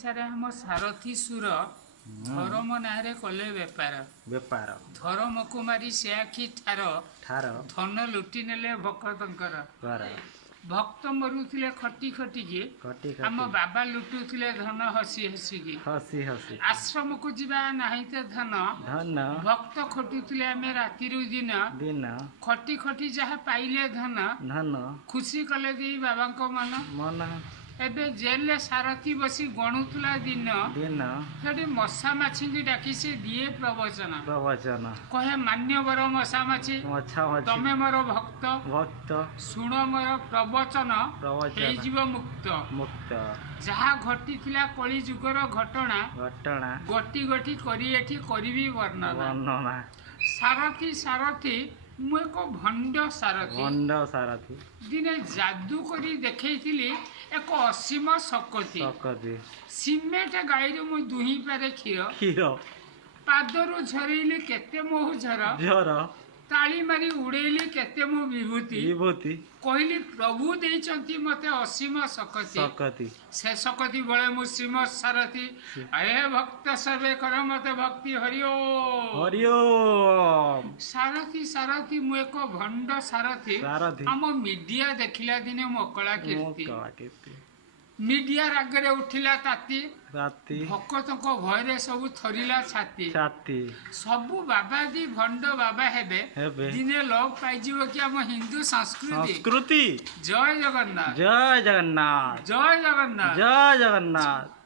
सारे हम सारथी सुर धर्म नारे कले बेपार बेपार धर्म को मारी से आखि ठार ठार धन लुटि नेले भक्तंकर भक्त मरुले खटी खटिकी आम बाबा लुटुले धन हसी हसिकी हसी हसी आश्रम को जीवा नहीं तो धन धन भक्त खटुले आम राति दिन दिन खटी खटी जहाँ पाइले धन धन खुशी कले दी बाबा को मन मन एबे जेल सारथी बसी गणुला दिन दिन सेठी मशा माछी की डाकी से दिए प्रवचन प्रवचन कहे मान्यवर मशा माछी तमे मोर भक्त भक्त शुण मोर प्रवचन प्रवचन मुक्त मुक्त जहाँ घटी कली जुगर घटना घटना गटी गटी करी एठी करिवी वर्णना वर्णना सारथी सारथी मु एक भंड सारथी दिने जादू करी देखैथिली एक असीम सकती सिमेंट गाईर मु दुही पारे क्षीर पादरू झरैली केते मोह झर ताली मारी उड़ेली केते मु विभूति कहली प्रभु देइचंती मते असीम सकती से सकती बळे मु श्रीमत सारथी अये भक्त सर्वे कर मते भक्ति हरिओ सारथी सारथी मु एक भंड सारथी आम मीडिया देखिला दिने मकला कीर्ति मीडिया रागरे उठिला ताती भक्त भयरे सब थरिला छाती सबू बाबा दी भंड बाबा हेबे दिने लोग पाइजिवो कि हम हिंदू संस्कृति जय जगन्नाथ जय जगन्नाथ जय जगन्नाथ जय जगन्नाथ।